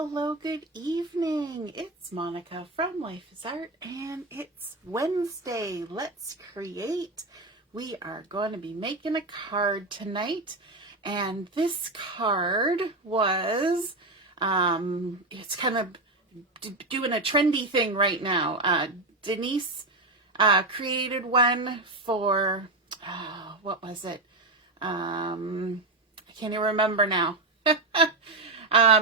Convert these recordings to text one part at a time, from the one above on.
hello, good evening. It's Monica from Life is Art, and it's Wednesday. Let's create. We are going to be making a card tonight, and this card was, it's kind of doing a trendy thing right now. Denise created one for, what was it? I can't even remember now.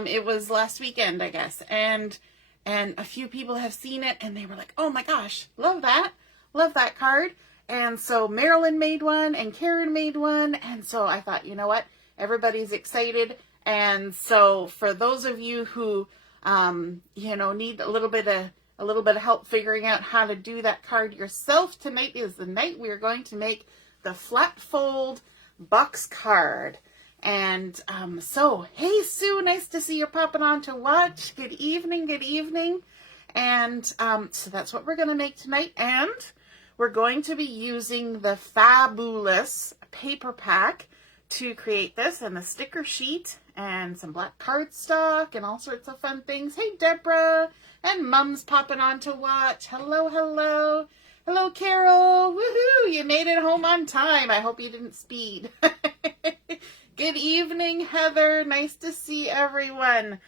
It was last weekend, I guess, and a few people have seen it, and they were like, "Oh my gosh, love that card." And so Marilyn made one, and Karen made one, and so I thought, you know what, everybody's excited, and so for those of you who, need a little bit of help figuring out how to do that card yourself, tonight is the night we are going to make the flat fold box card. And so, hey Sue, nice to see you popping on to watch. Good evening, good evening. And so that's what we're going to make tonight. And we're going to be using the fabulous paper pack to create this, and the sticker sheet and some black cardstock and all sorts of fun things. Hey Deborah, and Mom's popping on to watch. Hello, hello. Hello Carol. Woohoo, you made it home on time. I hope you didn't speed. Good evening, Heather. Nice to see everyone.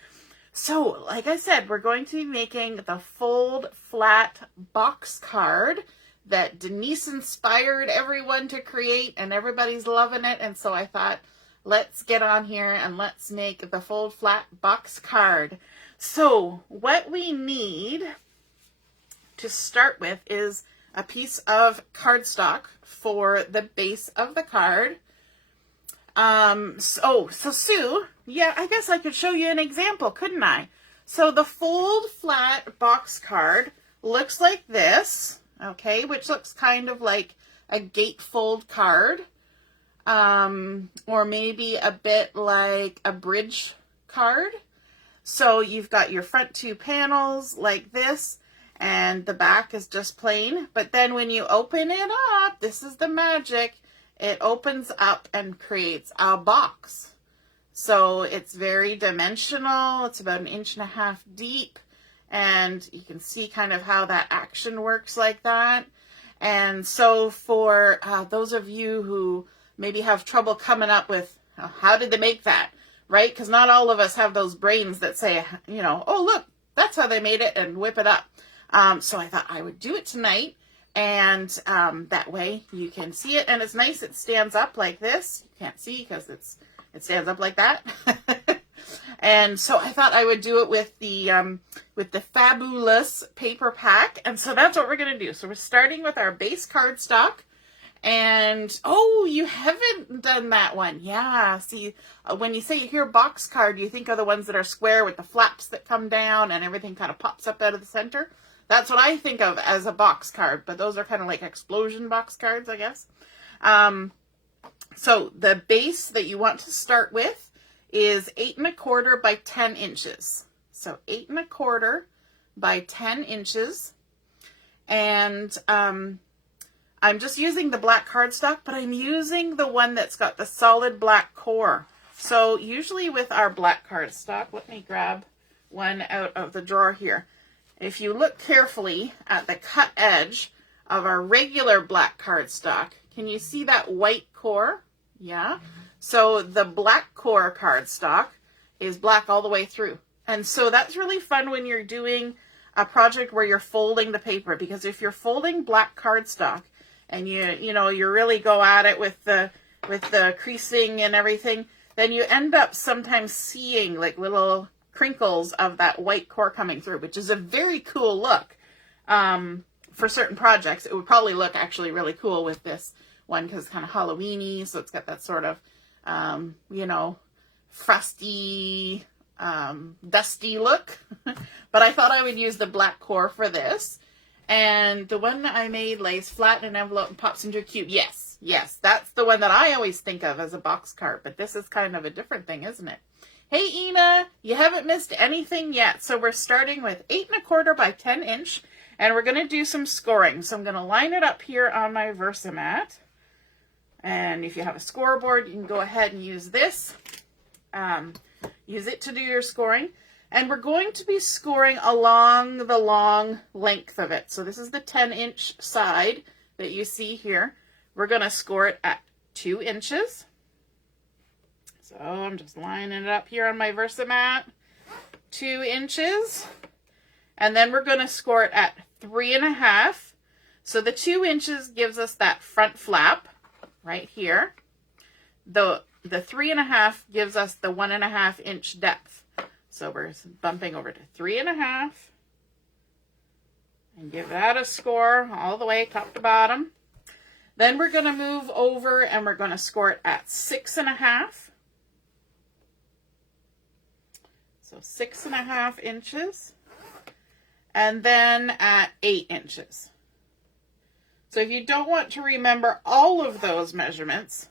So, like I said, we're going to be making the fold flat box card that Denise inspired everyone to create, and everybody's loving it. And so I thought, let's get on here and let's make the fold flat box card. So, what we need to start with is a piece of cardstock for the base of the card. So Sue, yeah, I guess I could show you an example, couldn't I? So the fold flat box card looks like this, okay, which looks kind of like a gatefold card, or maybe a bit like a bridge card. So you've got your front two panels like this, and the back is just plain. But then when you open it up, this is the magic. It opens up and creates a box. So it's very dimensional. It's about 1.5 inches deep. And you can see kind of how that action works like that. And so for those of you who maybe have trouble coming up with, how did they make that, right? Because not all of us have those brains that say, oh, look, that's how they made it, and whip it up. So I thought I would do it tonight. And that way you can see it, and it's nice. It stands up like this. You can't see because it stands up like that. And so I thought I would do it with the fabulous paper pack, and so that's what we're gonna do. So we're starting with our base cardstock, and oh, you haven't done that one. Yeah, see, when you say you hear box card, you think of the ones that are square with the flaps that come down and everything kind of pops up out of the center. That's what I think of as a box card, but those are kind of like explosion box cards, I guess. So the base that you want to start with is 8¼ by 10 inches. So 8¼ by 10 inches. And I'm just using the black cardstock, but I'm using the one that's got the solid black core. So usually with our black cardstock, let me grab one out of the drawer here. If you look carefully at the cut edge of our regular black cardstock, can you see that white core? Yeah. So the black core cardstock is black all the way through. And so that's really fun when you're doing a project where you're folding the paper, because if you're folding black cardstock and you really go at it with the creasing and everything, then you end up sometimes seeing like little crinkles of that white core coming through, which is a very cool look. For certain projects, it would probably look actually really cool with this one because it's kind of Halloween-y, so it's got that sort of, frosty, dusty look. But I thought I would use the black core for this. And the one that I made lays flat in an envelope and pops into a cube. Yes, that's the one that I always think of as a box card, but this is kind of a different thing, isn't it? Hey, Ina, you haven't missed anything yet. So we're starting with 8¼ by 10 inch, and we're going to do some scoring. So I'm going to line it up here on my Versamat. And if you have a scoreboard, you can go ahead and use this. Use it to do your scoring. And we're going to be scoring along the long length of it. So this is the 10-inch side that you see here. We're going to score it at 2 inches. So I'm just lining it up here on my Versamat. 2 inches. And then we're going to score it at 3.5. So the 2 inches gives us that front flap right here. The 3.5 gives us the 1.5 inch depth. So we're bumping over to 3.5 and give that a score all the way top to bottom. Then we're going to move over and we're going to score it at 6.5. So 6.5 inches. And then at 8 inches. So if you don't want to remember all of those measurements,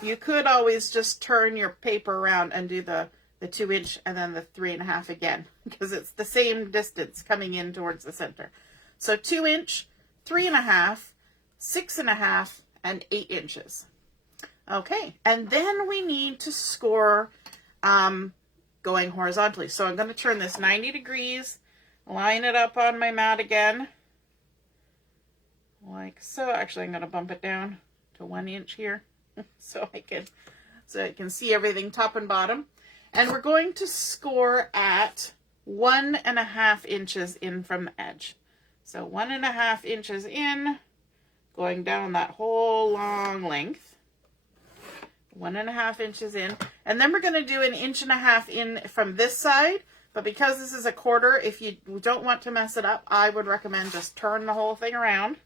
you could always just turn your paper around and do the 2 inch and then the 3.5 again, because it's the same distance coming in towards the center. So 2 inch, 3.5, 6.5, and 8 inches. Okay, and then we need to score going horizontally. So I'm going to turn this 90 degrees, line it up on my mat again, like so. Actually, I'm going to bump it down to 1 inch here so I can see everything top and bottom. And we're going to score at 1.5 inches in from the edge. So 1.5 inches in, going down that whole long length. 1.5 inches in. And then we're going to do 1.5 inches in from this side. But because this is a quarter, if you don't want to mess it up, I would recommend just turn the whole thing around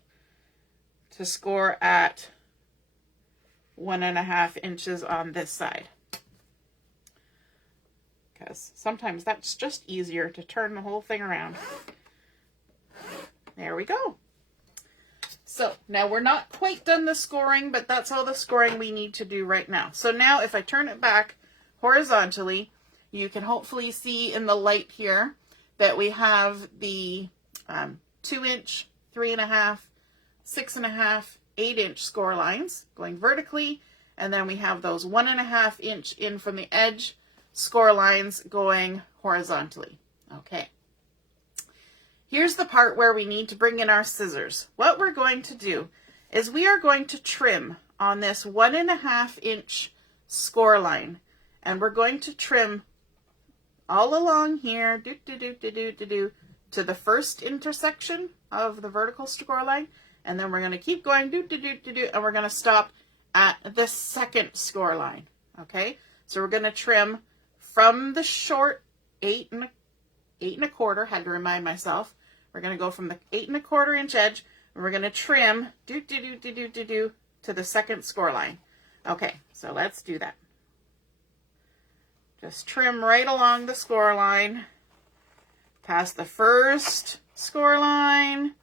to score at 1.5 inches on this side. Because sometimes that's just easier to turn the whole thing around. There we go. So now we're not quite done the scoring, but that's all the scoring we need to do right now. So now if I turn it back horizontally, you can hopefully see in the light here that we have the 2 inch, 3.5, 6.5, 8 inch score lines going vertically. And then we have those 1.5 inch in from the edge score lines going horizontally. Okay. Here's the part where we need to bring in our scissors. What we're going to do is we are going to trim on this 1.5 inch score line. And we're going to trim all along here, to the first intersection of the vertical score line. And then we're going to keep going, and we're going to stop at the second score line. Okay? So we're going to trim from the short 8 1/4, had to remind myself. We're going to go from the 8 1/4 inch edge, and we're going to trim to the second score line. Okay, so let's do that. Just trim right along the score line, past the first score line,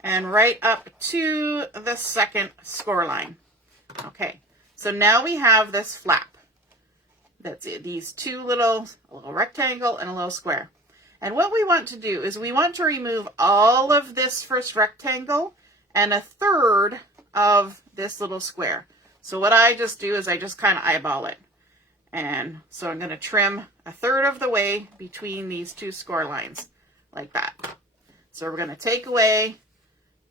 and right up to the second score line. Okay, so now we have this flap. That's it, these two a little rectangle and a little square. And what we want to do is we want to remove all of this first rectangle and 1/3 of this little square. So what I just do is I just kind of eyeball it. And so I'm going to trim 1/3 of the way between these two score lines, like that. So we're going to take away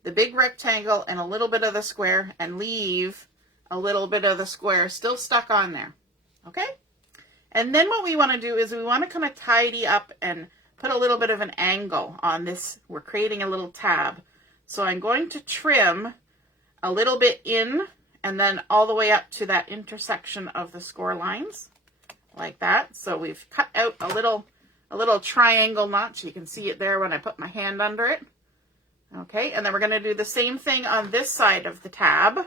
the big rectangle and a little bit of the square and leave a little bit of the square still stuck on there. Okay? And then what we want to do is we want to kind of tidy up and put a little bit of an angle on this. We're creating a little tab. So I'm going to trim a little bit in and then all the way up to that intersection of the score lines, like that. So we've cut out a little triangle notch. You can see it there when I put my hand under it. Okay, and then we're going to do the same thing on this side of the tab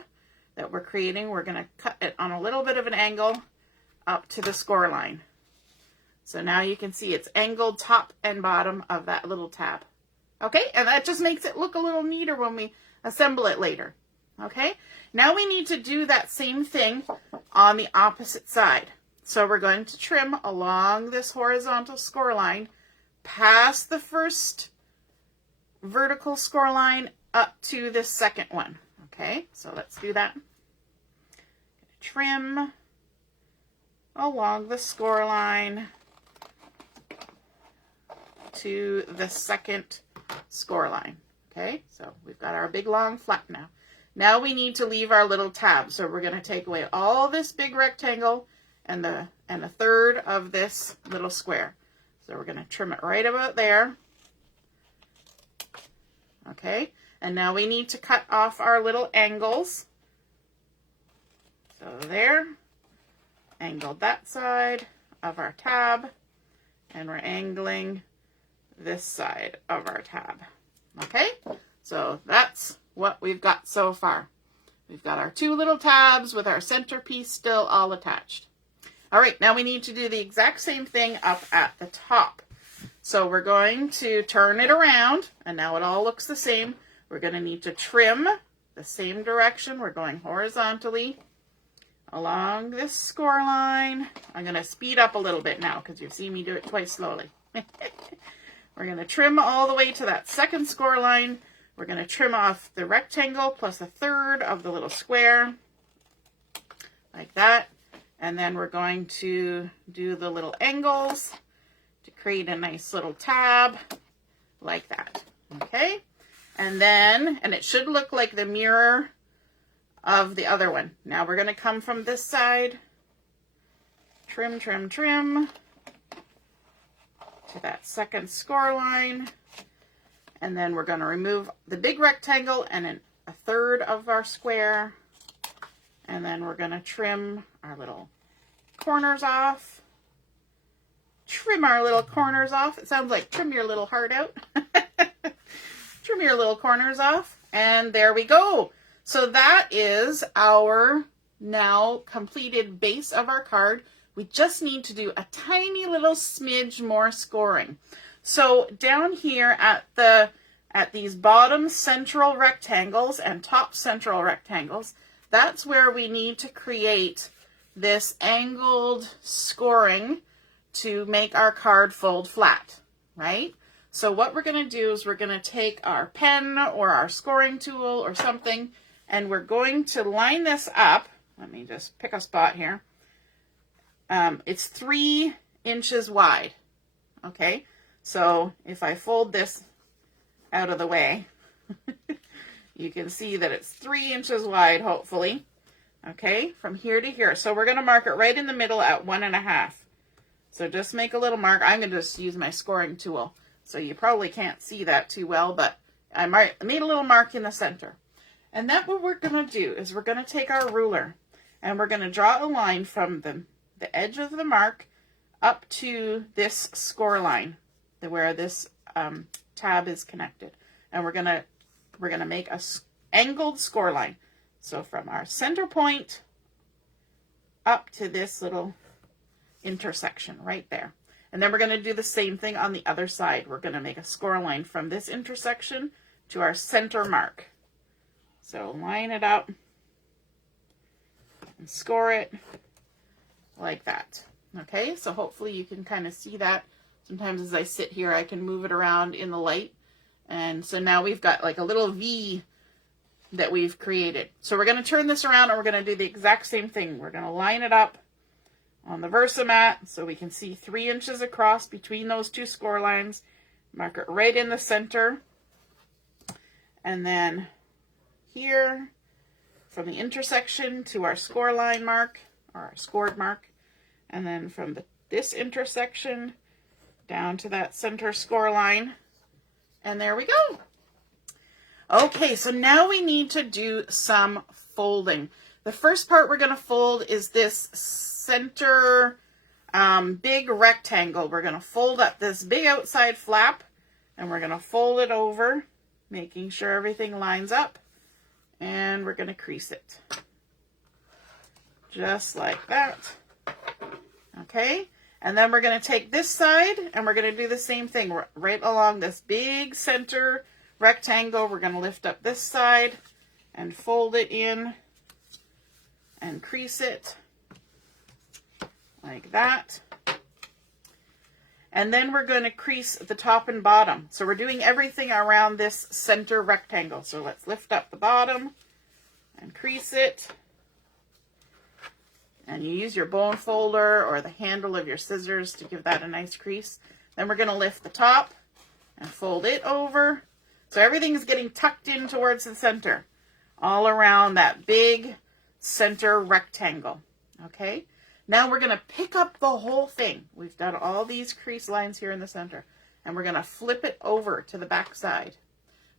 that we're creating. We're going to cut it on a little bit of an angle up to the score line. So now you can see it's angled top and bottom of that little tab. Okay, and that just makes it look a little neater when we assemble it later. Okay, now we need to do that same thing on the opposite side. So we're going to trim along this horizontal score line, past the first vertical score line up to this second one. Okay, so let's do that. Trim along the score line to the second score line. Okay, so we've got our big long flap now. Now we need to leave our little tab. So we're going to take away all this big rectangle and a third of this little square. So we're going to trim it right about there. Okay, and now we need to cut off our little angles. So there, angled that side of our tab, and we're angling this side of our tab. Okay, so that's what we've got so far. We've got our two little tabs with our centerpiece still all attached. All right, now we need to do the exact same thing up at the top. So we're going to turn it around, and now it all looks the same. We're going to need to trim the same direction. We're going horizontally along this score line. I'm going to speed up a little bit now because you've seen me do it twice slowly. We're going to trim all the way to that second score line. We're going to trim off the rectangle plus a third of the little square, like that. And then we're going to do the little angles to create a nice little tab, like that. Okay? And then, and it should look like the mirror of the other one. Now we're going to come from this side, trim, trim, trim, to that second score line. And then we're going to remove the big rectangle and a third of our square. And then we're going to trim our little corners off. Trim our little corners off. It sounds like trim your little heart out. Trim your little corners off. And there we go. So that is our now completed base of our card. We just need to do a tiny little smidge more scoring. So down here at these bottom central rectangles and top central rectangles, that's where we need to create this angled scoring to make our card fold flat, right? So what we're going to do is we're going to take our pen or our scoring tool or something, and we're going to line this up. Let me just pick a spot here. It's 3 inches wide. Okay, so if I fold this out of the way, you can see that it's 3 inches wide, hopefully. Okay, from here to here. So we're going to mark it right in the middle at 1.5. So just make a little mark. I'm going to just use my scoring tool. So you probably can't see that too well, but I made a little mark in the center. And then what we're going to do is we're going to take our ruler and we're going to draw a line from the edge of the mark up to this score line, where this tab is connected. And we're going to make a angled score line. So from our center point up to this little intersection right there. And then we're going to do the same thing on the other side. We're going to make a score line from this intersection to our center mark. So line it up and score it like that. Okay, so hopefully you can kind of see that. Sometimes as I sit here, I can move it around in the light. And so now we've got like a little V that we've created. So we're going to turn this around and we're going to do the exact same thing. We're going to line it up on the Versamat so we can see 3 inches across between those two score lines. Mark it right in the center. And then here, from the intersection to our score line mark, or our scored mark. And then from this intersection down to that center score line. And there we go. Okay, so now we need to do some folding. The first part we're going to fold is this center big rectangle. We're going to fold up this big outside flap and we're going to fold it over, making sure everything lines up, and we're going to crease it. Just like that. Okay, and then we're going to take this side and we're going to do the same thing. Right along this big center rectangle, we're going to lift up this side and fold it in and crease it like that. And then we're going to crease the top and bottom. So we're doing everything around this center rectangle. So let's lift up the bottom and crease it. And you use your bone folder or the handle of your scissors to give that a nice crease. Then we're going to lift the top and fold it over. So everything's getting tucked in towards the center, all around that big center rectangle. Okay, now we're going to pick up the whole thing. We've done all these crease lines here in the center, and we're going to flip it over to the back side.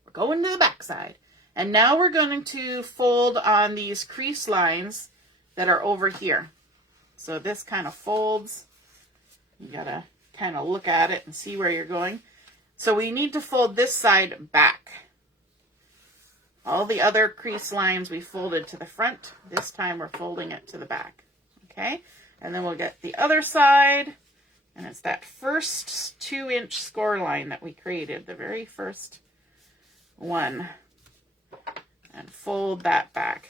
We're going to the back side. And now we're going to fold on these crease lines that are over here. So this kind of folds. You got to kind of look at it and see where you're going. So we need to fold this side back. All the other crease lines we folded to the front. This time we're folding it to the back. Okay? And then we'll get the other side. And it's that first 2-inch score line that we created. The very first one. And fold that back.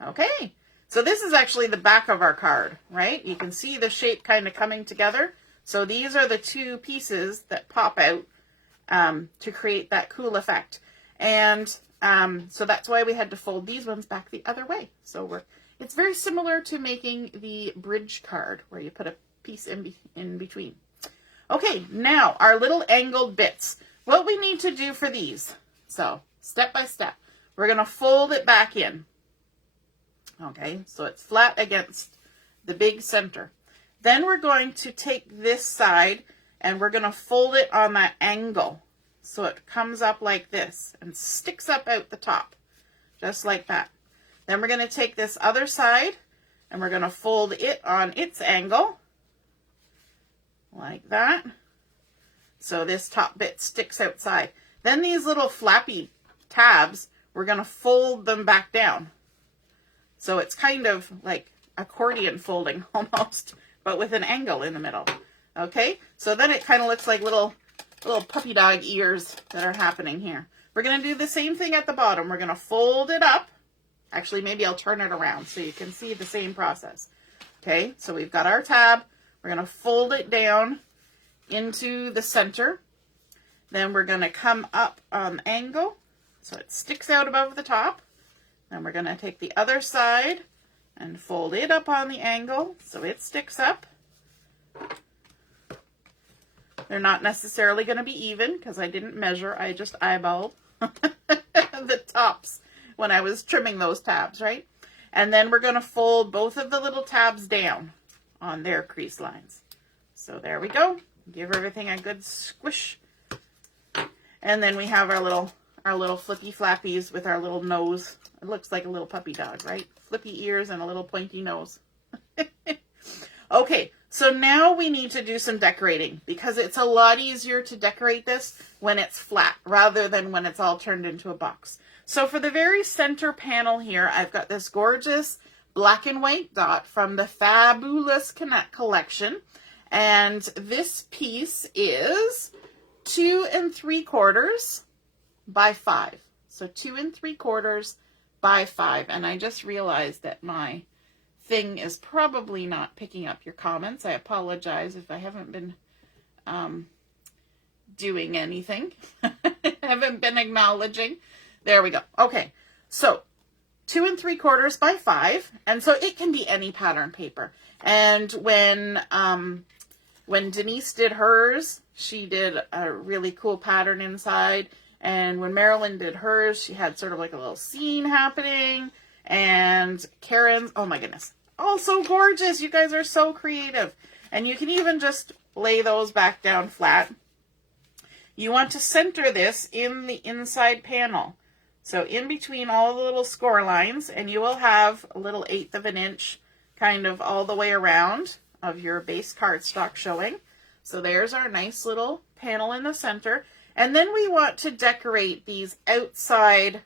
Okay. So this is actually the back of our card, right? You can see the shape kind of coming together. So these are the two pieces that pop out to create that cool effect. And so that's why we had to fold these ones back the other way. So it's very similar to making the bridge card where you put a piece in between. Okay, now our little angled bits. What we need to do for these. So step by step, we're going to fold it back in. Okay, so it's flat against the big center. Then we're going to take this side and we're going to fold it on that angle. So it comes up like this and sticks up out the top, just like that. Then we're going to take this other side and we're going to fold it on its angle, like that. So this top bit sticks outside. Then these little flappy tabs, we're going to fold them back down. So it's kind of like accordion folding almost, but with an angle in the middle. Okay, so then it kind of looks like little puppy dog ears that are happening here. We're going to do the same thing at the bottom. We're going to fold it up. Actually, maybe I'll turn it around so you can see the same process. Okay, so we've got our tab. We're going to fold it down into the center. Then we're going to come up on the angle so it sticks out above the top. Then we're going to take the other side and fold it up on the angle so it sticks up. They're not necessarily going to be even because I didn't measure. I just eyeballed the tops when I was trimming those tabs, right? And then we're going to fold both of the little tabs down on their crease lines. So there we go. Give everything a good squish. And then we have our little flippy flappies with our little nose. It looks like a little puppy dog, right? Flippy ears and a little pointy nose. Okay, so now we need to do some decorating because it's a lot easier to decorate this when it's flat rather than when it's all turned into a box. So for the very center panel here, I've got this gorgeous black and white dot from the Fabulous Connect collection. And this piece is 2 3/4 by 5. So 2 3/4 by 5. And I just realized that my thing is probably not picking up your comments. I apologize if I haven't been doing anything. I haven't been acknowledging. There we go. Okay, so 2 3/4 by 5, and so it can be any pattern paper. And when Denise did hers, she did a really cool pattern inside. And when Marilyn did hers, she had sort of like a little scene happening. And Karen's, oh my goodness, all so gorgeous. You guys are so creative. And you can even just lay those back down flat. You want to center this in the inside panel. So in between all the little score lines, and you will have a little 1/8 of an inch kind of all the way around of your base cardstock showing. So there's our nice little panel in the center. And then we want to decorate these outside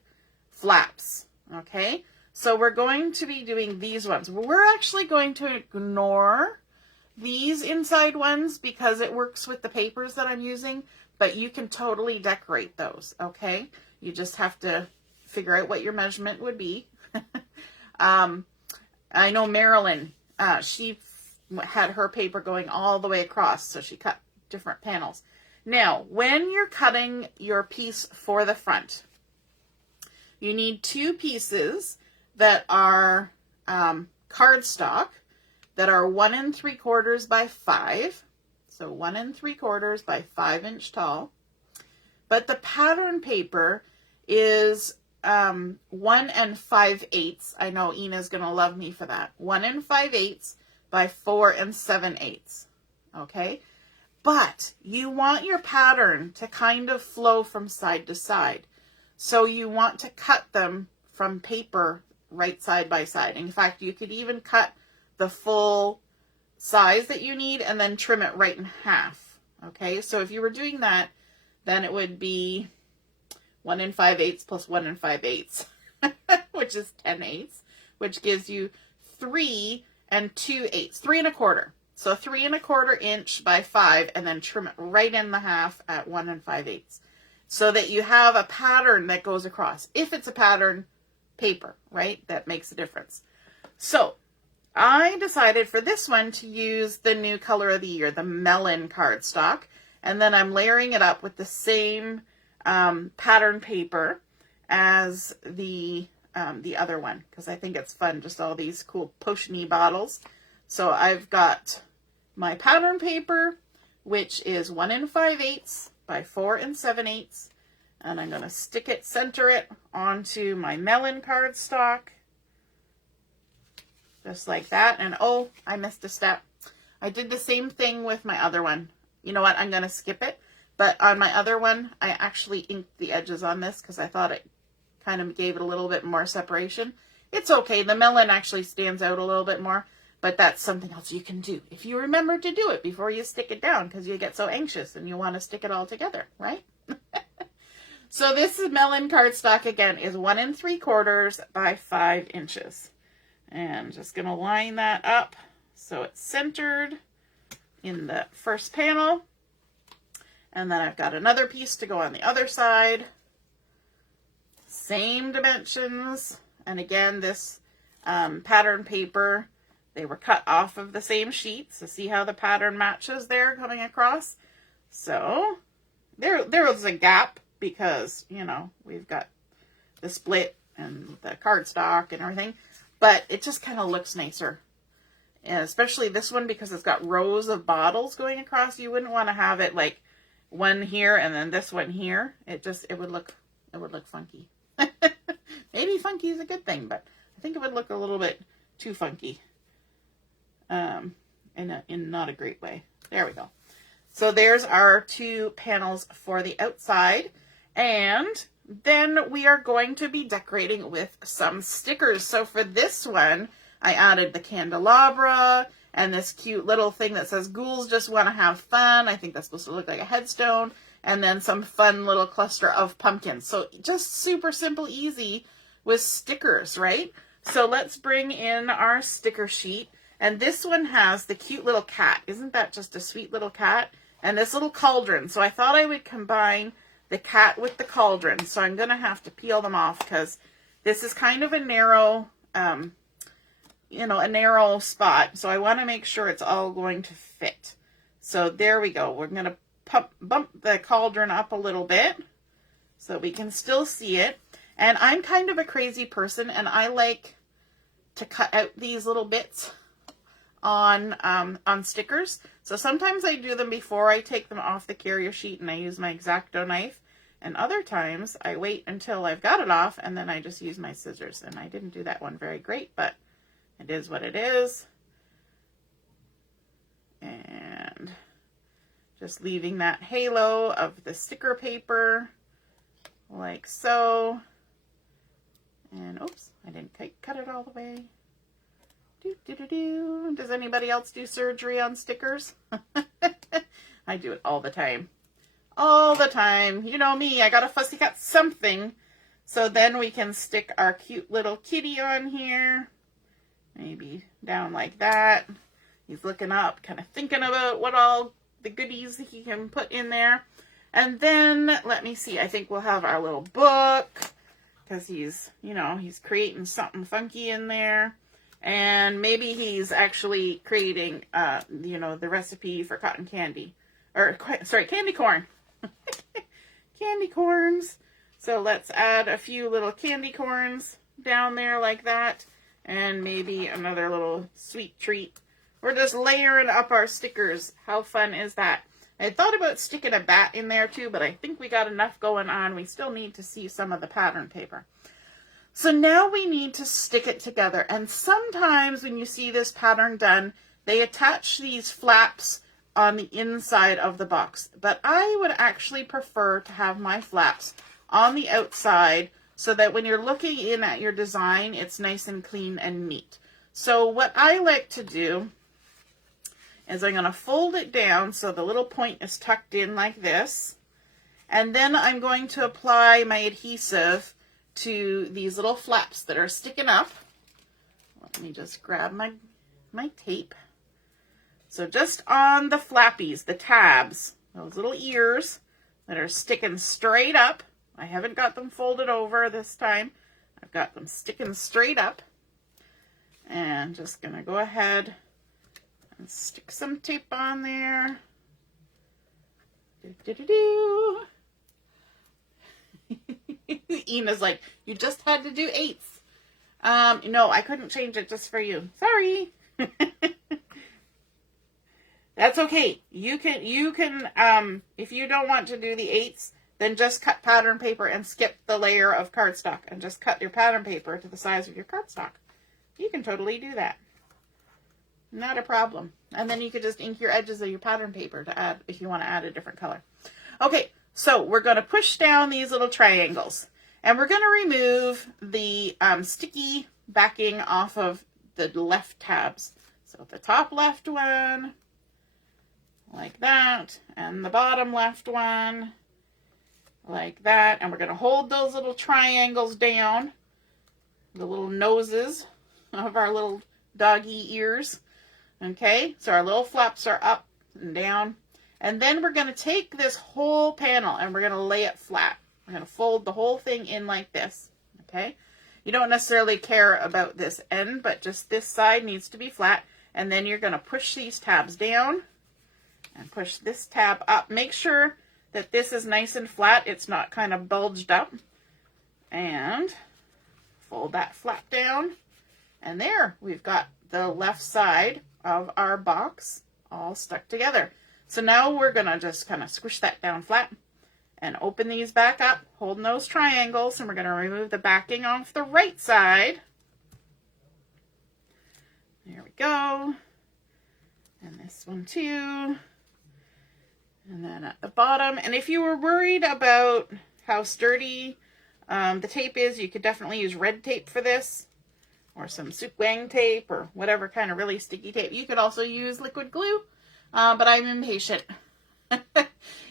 flaps, okay? So we're going to be doing these ones. We're actually going to ignore these inside ones because it works with the papers that I'm using, but you can totally decorate those, okay? You just have to figure out what your measurement would be. I know Marilyn, she had her paper going all the way across, so she cut different panels. Now, when you're cutting your piece for the front, you need 2 pieces that are cardstock that are 1 3/4 by 5. So 1 3/4 by 5" tall. But the pattern paper is 1 5/8. I know Ina's going to love me for that. 1 5/8 by 4 7/8. Okay? But you want your pattern to kind of flow from side to side. So you want to cut them from paper right side by side. In fact, you could even cut the full size that you need and then trim it right in half. Okay? So if you were doing that, then it would be 1 5/8 plus 1 5/8, which is 10/8, which gives you 3 2/8, 3 1/4. So 3 1/4 inch by 5, and then trim it right in the half at 1 5/8, so that you have a pattern that goes across. If it's a pattern paper, right, that makes a difference. So I decided for this one to use the new color of the year, the Melon cardstock, and then I'm layering it up with the same pattern paper as the other one, because I think it's fun, just all these cool potion-y bottles. So I've got my pattern paper, which is 1 5/8 by 4 7/8, and I'm going to center it onto my Melon cardstock, just like that. And oh, I missed a step. I did the same thing with my other one. You know what? I'm going to skip it. But on my other one, I actually inked the edges on this because I thought it kind of gave it a little bit more separation. It's okay. The Melon actually stands out a little bit more, but that's something else you can do if you remember to do it before you stick it down, because you get so anxious and you want to stick it all together, right? So this is Melon cardstock, again, is 1 3/4 by 5 inches. And just going to line that up so it's centered in the first panel. And then I've got another piece to go on the other side. Same dimensions. And again, this pattern paper, they were cut off of the same sheet. So see how the pattern matches there coming across? So there was a gap because, you know, we've got the split and the cardstock and everything. But it just kind of looks nicer. And especially this one, because it's got rows of bottles going across. You wouldn't want to have it like one here and then this one here. It would look funky. Maybe funky is a good thing, but I think it would look a little bit too funky. In not a great way. There we go. So there's our 2 panels for the outside. And then we are going to be decorating with some stickers. So for this one, I added the candelabra and this cute little thing that says ghouls just want to have fun. I think that's supposed to look like a headstone. And then some fun little cluster of pumpkins. So just super simple, easy with stickers, right? So let's bring in our sticker sheet. And this one has the cute little cat. Isn't that just a sweet little cat? And this little cauldron. So I thought I would combine the cat with the cauldron. So I'm going to have to peel them off because this is kind of a narrow, a narrow spot. So I want to make sure it's all going to fit. So there we go. We're going to bump the cauldron up a little bit so we can still see it. And I'm kind of a crazy person, and I like to cut out these little bits on stickers. So sometimes I do them before I take them off the carrier sheet and I use my X-Acto knife. And other times I wait until I've got it off and then I just use my scissors. And I didn't do that one very great, but it is what it is. And just leaving that halo of the sticker paper like so. And oops, I didn't cut it all the way. Does anybody else do surgery on stickers? I do it all the time. All the time. You know me, I gotta fussy cut something. So then we can stick our cute little kitty on here. Maybe down like that. He's looking up, kind of thinking about what all the goodies he can put in there. And then, let me see, I think we'll have our little book. Because he's creating something funky in there. And maybe he's actually creating, the recipe for cotton candy. Candy corn. Candy corns. So let's add a few little candy corns down there like that. And maybe another little sweet treat We're just layering up our stickers. How fun is that? I thought about sticking a bat in there too, but I think we got enough going on. We still need to see some of the pattern paper. So now we need to stick it together. And sometimes when you see this pattern done, they attach these flaps on the inside of the box. But I would actually prefer to have my flaps on the outside so that when you're looking in at your design, it's nice and clean and neat. So what I like to do is I'm going to fold it down so the little point is tucked in like this. And then I'm going to apply my adhesive to these little flaps that are sticking up. Let me just grab my tape. So just on the flappies, the tabs, those little ears that are sticking straight up. I haven't got them folded over this time. I've got them sticking straight up. And just going to go ahead and stick some tape on there. Do-do-do-do. Ina's like, you just had to do 8s. No, I couldn't change it just for you. Sorry. That's okay. You can, if you don't want to do the 8s, then just cut pattern paper and skip the layer of cardstock and just cut your pattern paper to the size of your cardstock. You can totally do that. Not a problem. And then you could just ink your edges of your pattern paper to add, if you want to add a different color. Okay, so we're going to push down these little triangles. And we're going to remove the sticky backing off of the left tabs. So the top left one, like that, and the bottom left one, like that. And we're going to hold those little triangles down, the little noses of our little doggy ears. Okay, so our little flaps are up and down. And then we're going to take this whole panel and we're going to lay it flat. We're going to fold the whole thing in like this. Okay, you don't necessarily care about this end, but just this side needs to be flat. And then you're going to push these tabs down and push this tab up. Make sure that this is nice and flat. It's not kind of bulged up. And fold that flap down. And there, we've got the left side of our box all stuck together. So now we're going to just kind of squish that down flat and open these back up, holding those triangles, and we're going to remove the backing off the right side. There we go. And this one too. And then at the bottom. And if you were worried about how sturdy the tape is, you could definitely use red tape for this, or some soup wang tape, or whatever kind of really sticky tape. You could also use liquid glue, but I'm impatient.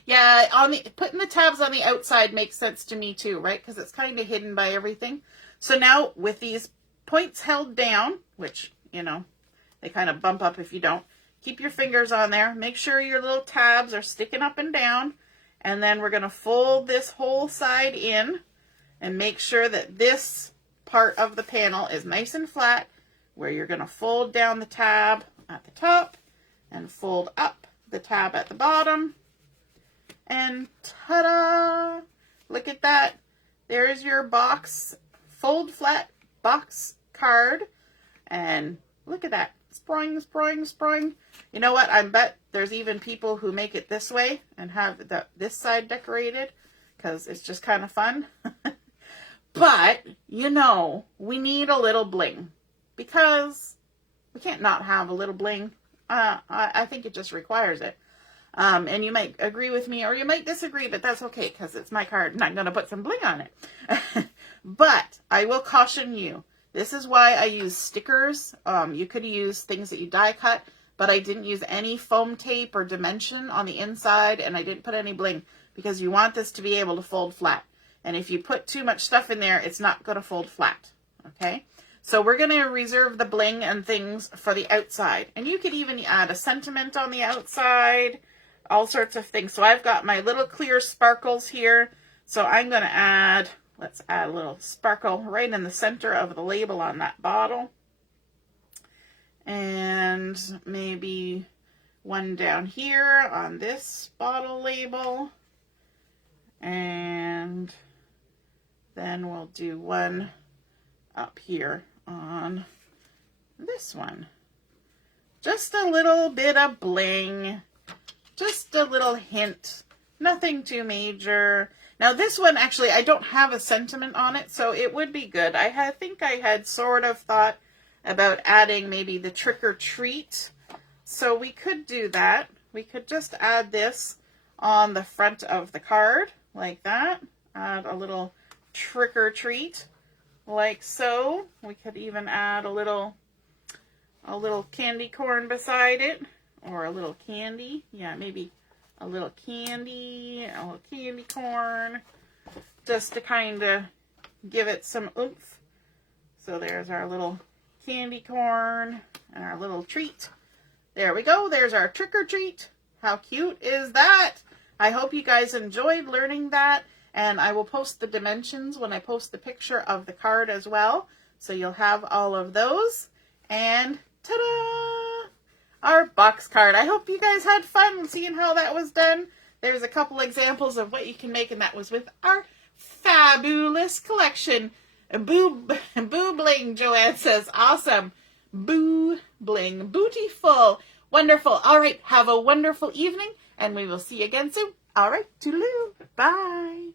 Yeah, putting the tabs on the outside makes sense to me too, right? Because it's kind of hidden by everything. So now with these points held down, which, you know, they kind of bump up if you don't, keep your fingers on there. Make sure your little tabs are sticking up and down. And then we're going to fold this whole side in and make sure that this part of the panel is nice and flat, where you're going to fold down the tab at the top and fold up the tab at the bottom. And ta-da! Look at that. There's your box, fold flat box card. And look at that. Spring, spring, spring. You know what? I bet there's even people who make it this way and have this side decorated, because it's just kind of fun. But, you know, we need a little bling, because we can't not have a little bling. I think it just requires it. And you might agree with me or you might disagree, but that's okay, because it's my card and I'm going to put some bling on it. But I will caution you. This is why I use stickers. You could use things that you die cut, but I didn't use any foam tape or dimension on the inside, and I didn't put any bling, because you want this to be able to fold flat. And if you put too much stuff in there, it's not going to fold flat. Okay? So we're going to reserve the bling and things for the outside. And you could even add a sentiment on the outside, all sorts of things. So I've got my little clear sparkles here. So I'm going to add, let's add a little sparkle right in the center of the label on that bottle. And maybe one down here on this bottle label. And then we'll do one up here on this one. Just a little bit of bling. Just a little hint. Nothing too major. Now this one, actually, I don't have a sentiment on it, so it would be good. I think I had sort of thought about adding maybe the trick or treat. So we could do that. We could just add this on the front of the card, like that. Add a little trick or treat, like so. We could even add a little candy corn beside it, or a little candy. Yeah, maybe a little candy corn, just to kind of give it some oomph. So there's our little candy corn and our little treat. There we go. There's our trick or treat. How cute is that? I hope you guys enjoyed learning that, and I will post the dimensions when I post the picture of the card as well. So you'll have all of those. And ta-da! Our box card. I hope you guys had fun seeing how that was done. There's a couple examples of what you can make, and that was with our fabulous collection. Boo bling, Joanne says. Awesome. Boo bling. Bootyful. Wonderful. All right. Have a wonderful evening, and we will see you again soon. All right. Toodaloo. Bye.